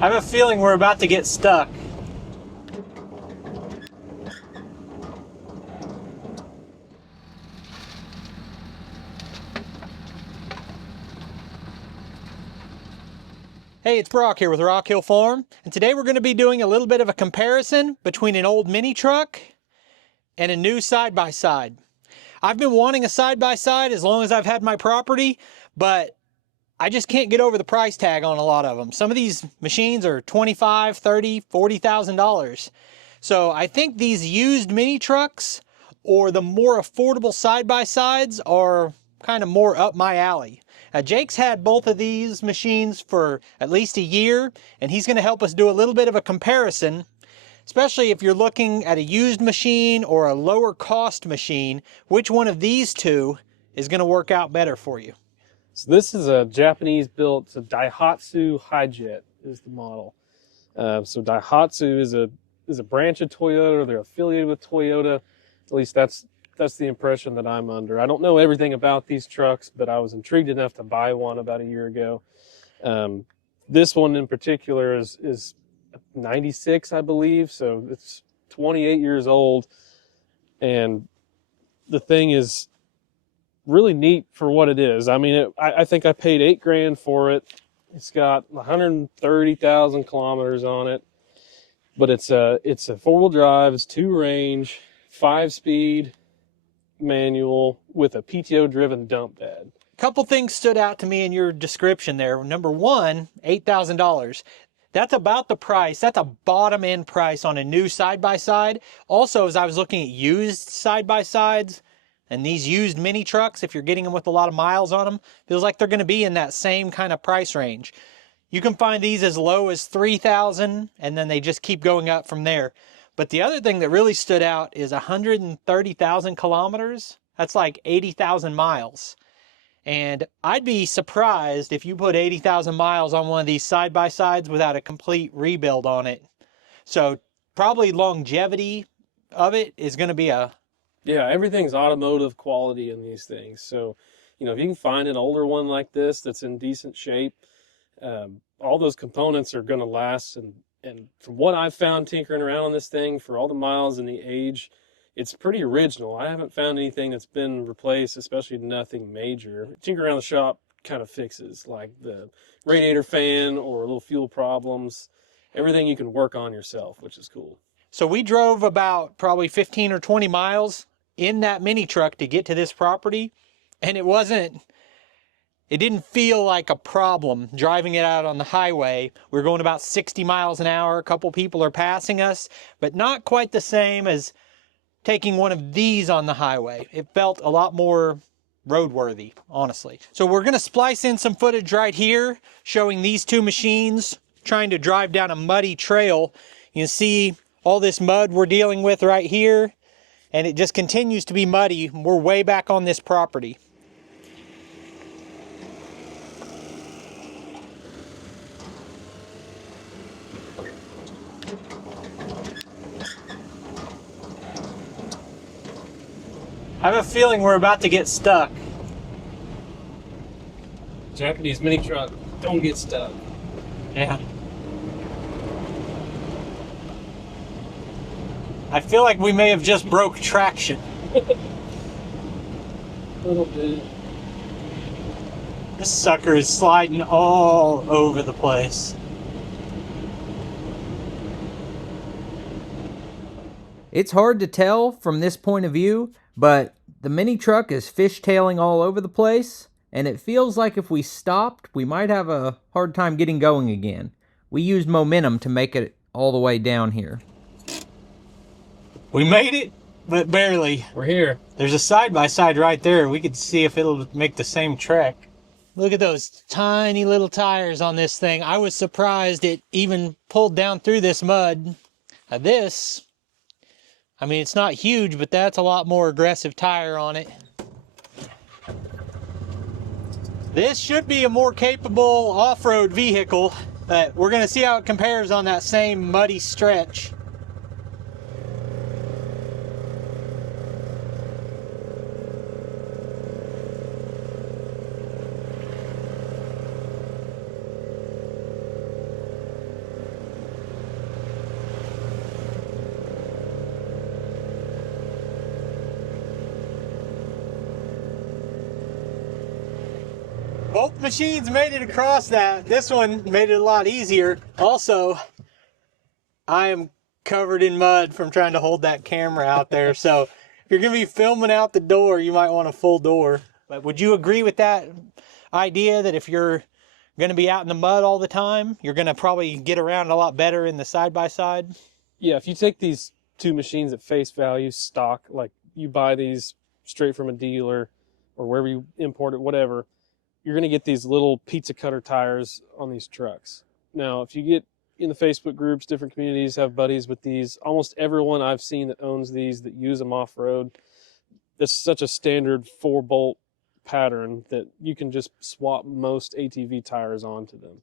I have a feeling we're about to get stuck. Hey, it's Brock here with Rock Hill Farm, and today we're going to be doing a little bit of a comparison between an old mini truck and a new side-by-side. I've been wanting a side-by-side as long as I've had my property, but I just can't get over the price tag on a lot of them. Some of these machines are $25,000, $30,000, $40,000. So I think these used mini trucks or the more affordable side-by-sides are kind of more up my alley. Jake's had both of these machines for at least a year, and he's going to help us do a little bit of a comparison, especially if you're looking at a used machine or a lower cost machine. Which one of these two is going to work out better for you? So this is a Japanese built, it's a Daihatsu Hijet is the model. So Daihatsu is a branch of Toyota, or they're affiliated with Toyota. At least that's the impression that I'm under. I don't know everything about these trucks, but I was intrigued enough to buy one about a year ago. This one in particular is 96, I believe, so it's 28 years old, and the thing is really neat for what it is. I mean, I think I paid $8,000 for it. It's got 130,000 kilometers on it, but it's a four-wheel drive, it's 2-range, 5-speed manual with a PTO driven dump bed. A couple things stood out to me in your description there. Number one, $8,000. That's about the price. That's a bottom end price on a new side-by-side. Also, as I was looking at used side-by-sides and these used mini trucks, if you're getting them with a lot of miles on them, feels like they're going to be in that same kind of price range. You can find these as low as $3,000, and then they just keep going up from there. But the other thing that really stood out is 130,000 kilometers. That's like 80,000 miles. And I'd be surprised if you put 80,000 miles on one of these side-by-sides without a complete rebuild on it. So probably longevity of it is going to be a... Yeah, everything's automotive quality in these things. So, you know, if you can find an older one like this that's in decent shape, all those components are going to last. And from what I've found tinkering around on this thing, for all the miles and the age, it's pretty original. I haven't found anything that's been replaced, especially nothing major. Tinkering around the shop kind of fixes, like the radiator fan or little fuel problems. Everything you can work on yourself, which is cool. So we drove about probably 15 or 20 miles in that mini truck to get to this property, and it didn't feel like a problem driving it out on the highway. We're going about 60 miles an hour. A couple people are passing us, but not quite the same as taking one of these on the highway. It felt a lot more roadworthy, honestly. So we're going to splice in some footage right here showing these two machines trying to drive down a muddy trail. You can see all this mud we're dealing with right here, and it just continues to be muddy. We're way back on this property. I have a feeling we're about to get stuck. Japanese mini truck, don't get stuck. Yeah. I feel like we may have just broke traction. A little bit. This sucker is sliding all over the place. It's hard to tell from this point of view, but the mini truck is fishtailing all over the place, and it feels like if we stopped, we might have a hard time getting going again. We used momentum to make it all the way down here. We made it, but barely. We're here. There's a side-by-side right there. We could see if it'll make the same trek. Look at those tiny little tires on this thing. I was surprised it even pulled down through this mud. This, I mean, it's not huge, but that's a lot more aggressive tire on it. This should be a more capable off-road vehicle, but we're going to see how it compares on that same muddy stretch. Both machines made it across that. This one made it a lot easier. Also, I am covered in mud from trying to hold that camera out there. So if you're going to be filming out the door, you might want a full door. But would you agree with that idea that if you're going to be out in the mud all the time, you're going to probably get around a lot better in the side-by-side? Yeah, if you take these two machines at face value, stock, like you buy these straight from a dealer or wherever you import it, whatever, you're going to get these little pizza cutter tires on these trucks. Now, if you get in the Facebook groups, different communities have buddies with these. Almost everyone I've seen that owns these, that use them off-road, it's such a standard 4-bolt pattern that you can just swap most ATV tires onto them.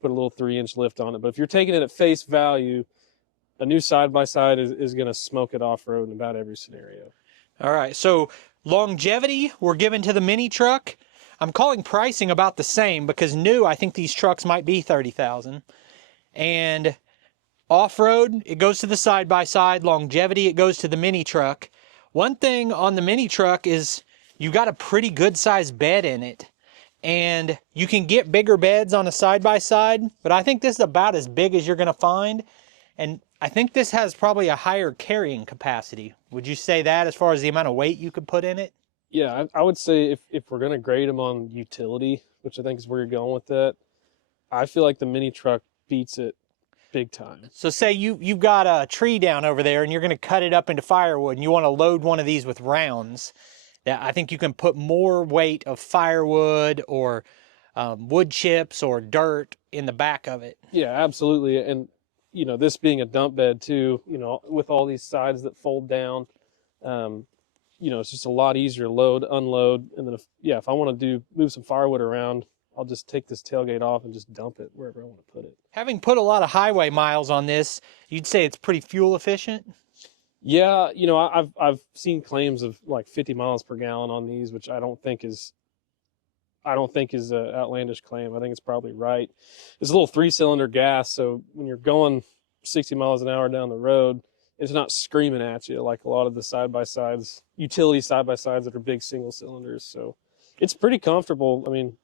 Put a little 3-inch lift on it. But if you're taking it at face value, a new side-by-side is going to smoke it off-road in about every scenario. All right, so longevity we're giving to the mini truck. I'm calling pricing about the same because new, I think these trucks might be $30,000. And off-road, it goes to the side-by-side. Longevity, it goes to the mini truck. One thing on the mini truck is you got a pretty good-sized bed in it. And you can get bigger beds on a side-by-side, but I think this is about as big as you're going to find. And I think this has probably a higher carrying capacity. Would you say that as far as the amount of weight you could put in it? Yeah, I would say if we're going to grade them on utility, which I think is where you're going with that, I feel like the mini truck beats it big time. So say you've got a tree down over there and you're going to cut it up into firewood and you want to load one of these with rounds. That I think you can put more weight of firewood or wood chips or dirt in the back of it. Yeah, absolutely. And, you know, this being a dump bed too, you know, with all these sides that fold down, you know, it's just a lot easier to load, unload. And then if I want to move some firewood around, I'll just take this tailgate off and just dump it wherever I want to put it. Having put a lot of highway miles on this, you'd say it's pretty fuel efficient? Yeah, you know, I've seen claims of like 50 miles per gallon on these, which I don't think is an outlandish claim. I think it's probably right. It's a little 3-cylinder gas, so when you're going 60 miles an hour down the road, it's not screaming at you like a lot of the side-by-sides, utility side-by-sides that are big single cylinders. So it's pretty comfortable. I mean,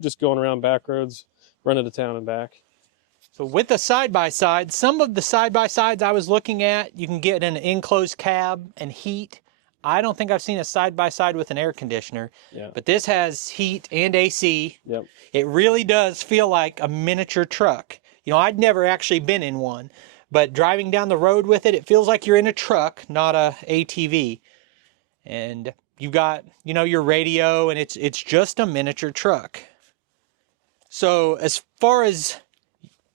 just going around back roads, running to town and back. So with the side-by-side, some of the side-by-sides I was looking at, you can get an enclosed cab and heat. I don't think I've seen a side-by-side with an air conditioner, but this has heat and AC. Yep. It really does feel like a miniature truck. You know, I'd never actually been in one, but driving down the road with it, it feels like you're in a truck, not a ATV. And you've got, you know, your radio, and it's just a miniature truck. So as far as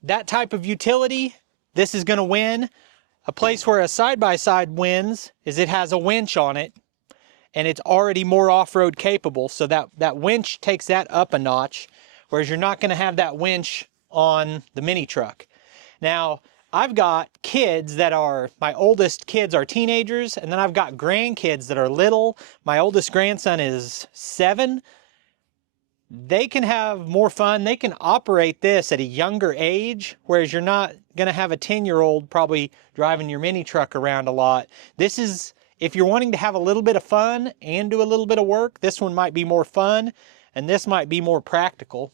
that type of utility, this is going to win. A place where a side-by-side wins is it has a winch on it, and it's already more off-road capable, so that winch takes that up a notch, whereas you're not going to have that winch on the mini truck. Now, I've got kids that are, my oldest kids are teenagers, and then I've got grandkids that are little. My oldest grandson is 7. They can have more fun. They can operate this at a younger age, whereas you're not going to have a 10-year-old probably driving your mini truck around a lot. This is, if you're wanting to have a little bit of fun and do a little bit of work, this one might be more fun, and this might be more practical.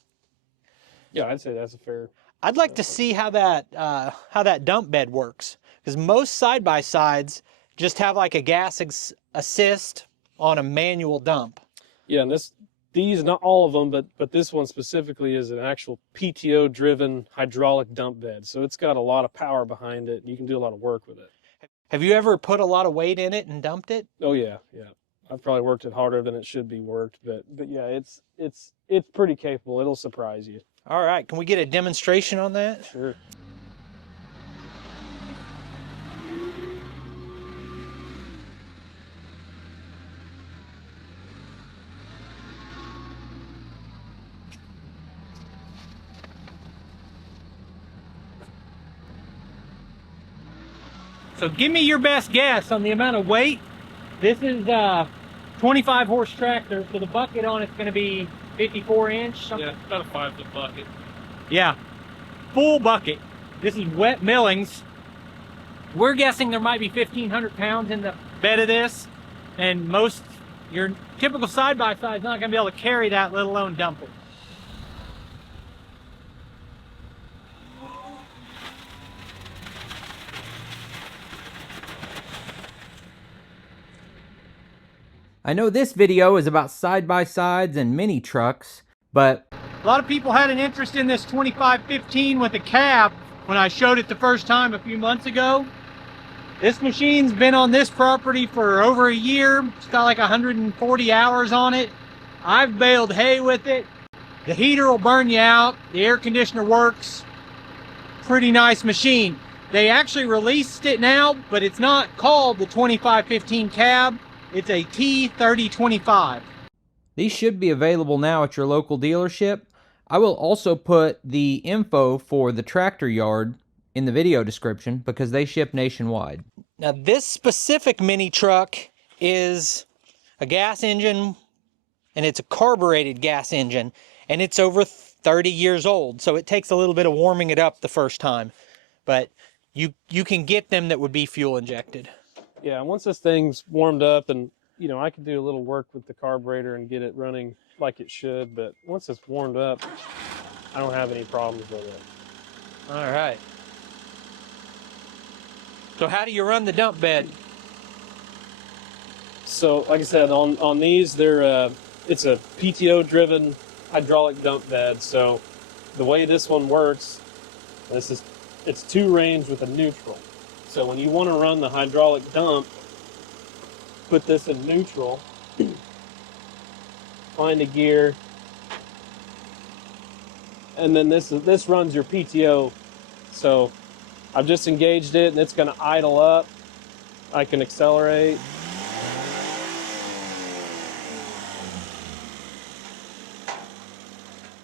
Yeah, I'd say that's a fair. I'd like to see how that dump bed works, because most side-by-sides just have like a gas assist on a manual dump. Yeah, and these, not all of them, but this one specifically is an actual PTO-driven hydraulic dump bed. So it's got a lot of power behind it, and you can do a lot of work with it. Have you ever put a lot of weight in it and dumped it? Oh yeah. I've probably worked it harder than it should be worked, but yeah, it's pretty capable. It'll surprise you. All right, can we get a demonstration on that? Sure. So give me your best guess on the amount of weight. This is 25 horse tractor, so the bucket on it's going to be 54 inch. Yeah, about a 5-foot bucket. Yeah, full bucket. This is wet millings. We're guessing there might be 1,500 pounds in the bed of this, and your typical side-by-side is not going to be able to carry that, let alone dump it. I know this video is about side-by-sides and mini trucks, but A lot of people had an interest in this 2515 with a cab when I showed it the first time a few months ago. This machine's been on this property for over a year. It's got like 140 hours on it. I've baled hay with it. The heater will burn you out. The air conditioner works. Pretty nice machine. They actually released it now, but it's not called the 2515 cab. It's a T3025. these should be available now at your local dealership. I will also put the info for the tractor yard in the video description because they ship nationwide. Now this specific mini truck is a gas engine, and it's a carbureted gas engine, and it's over 30 years old, so it takes a little bit of warming it up the first time, but you can get them that would be fuel injected. Yeah, once this thing's warmed up, and you know, I can do a little work with the carburetor and get it running like it should, but once it's warmed up, I don't have any problems with it. All right. So how do you run the dump bed? So, like I said, on these, they're it's a PTO driven hydraulic dump bed. So the way this one works, it's two range with a neutral. So when you want to run the hydraulic dump, put this in neutral, find a gear, and then this runs your PTO. So I've just engaged it, and it's going to idle up. I can accelerate.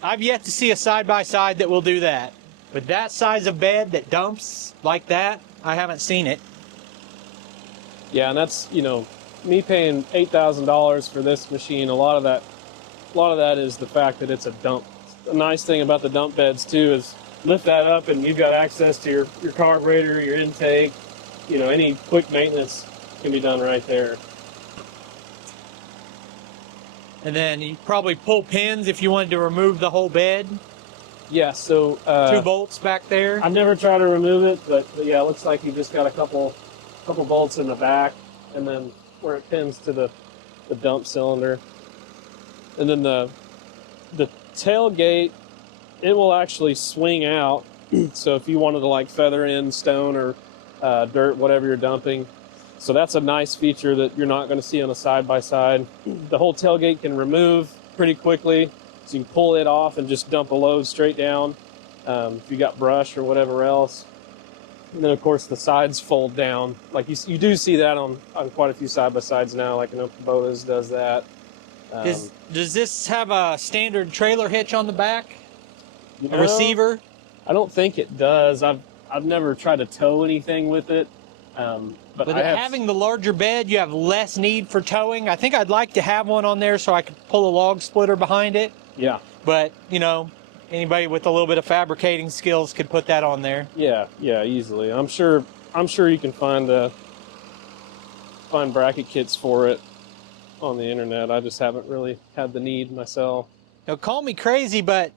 I've yet to see a side-by-side that will do that. With that size of bed that dumps like that, I haven't seen it. Yeah, and that's, you know, me paying $8,000 for this machine. A lot of that is the fact that it's a dump. The nice thing about the dump beds too is lift that up and you've got access to your carburetor, your intake. You know, any quick maintenance can be done right there. And then you probably pull pins if you wanted to remove the whole bed. Yeah, so 2 bolts back there. I've never tried to remove it, but yeah, it looks like you just got a couple bolts in the back, and then where it pins to the dump cylinder. And then the tailgate, it will actually swing out. So if you wanted to like feather in stone or dirt, whatever you're dumping. So that's a nice feature that you're not going to see on a side-by-side. The whole tailgate can remove pretty quickly, so you can pull it off and just dump a load straight down if you got brush or whatever else. And then, of course, the sides fold down. Like you do see that on quite a few side-by-sides now, like an Kubota's does that. Does this have a standard trailer hitch on the back? You A receiver? I don't think it does. I've never tried to tow anything with it. But having the larger bed, you have less need for towing. I think I'd like to have one on there so I could pull a log splitter behind it. Yeah. But, you know, anybody with a little bit of fabricating skills could put that on there. Yeah, easily. I'm sure you can find bracket kits for it on the internet. I just haven't really had the need myself. Now, call me crazy, but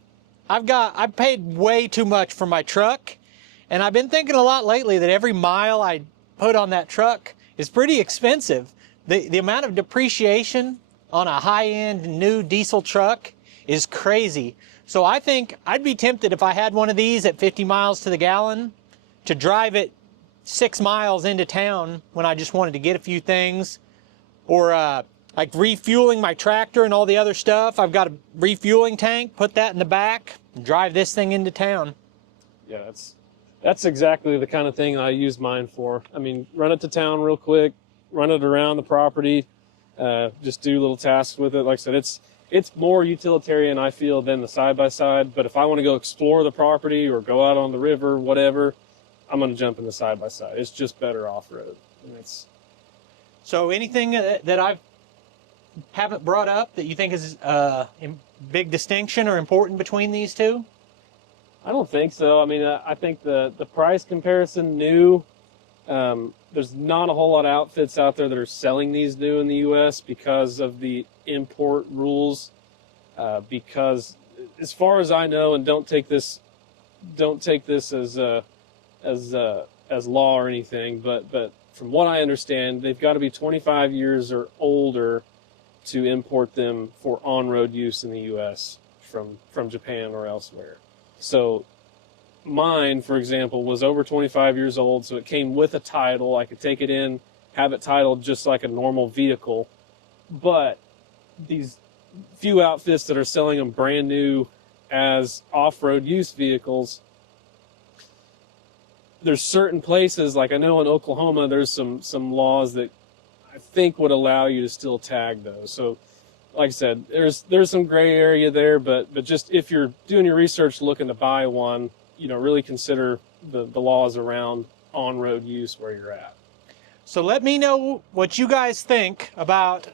I've paid way too much for my truck, and I've been thinking a lot lately that every mile I put on that truck is pretty expensive. The amount of depreciation on a high-end new diesel truck is crazy. So I think I'd be tempted if I had one of these at 50 miles to the gallon to drive it 6 miles into town when I just wanted to get a few things, or like refueling my tractor and all the other stuff. I've got a refueling tank, put that in the back, and drive this thing into town. Yeah, that's exactly the kind of thing I use mine for. I mean, run it to town real quick, run it around the property, just do little tasks with it. Like I said, it's more utilitarian, I feel, than the side-by-side. But if I want to go explore the property or go out on the river, whatever, I'm going to jump in the side-by-side. It's just better off-road. So anything that I haven't brought up that you think is a big distinction or important between these two? I don't think so. I mean, I think the price comparison new, there's not a whole lot of outfits out there that are selling these new in the U.S. because of the import rules. Because as far as I know, and don't take this as law or anything, but from what I understand, they've got to be 25 years or older to import them for on-road use in the U.S. from Japan or elsewhere. So mine, for example, was over 25 years old, so it came with a title. I could take it in, have it titled just like a normal vehicle. But these few outfits that are selling them brand new as off-road use vehicles, there's certain places, like I know in Oklahoma, there's some laws that I think would allow you to still tag those. So like I said, there's some gray area there, but just if you're doing your research looking to buy one, you know, really consider the laws around on-road use where you're at. So let me know what you guys think about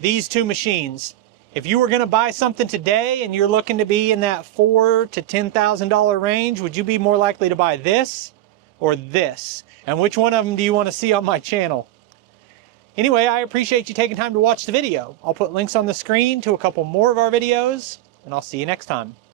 these two machines. If you were going to buy something today and you're looking to be in that $4,000 to $10,000 range, would you be more likely to buy this or this? And which one of them do you want to see on my channel? Anyway, I appreciate you taking time to watch the video. I'll put links on the screen to a couple more of our videos, and I'll see you next time.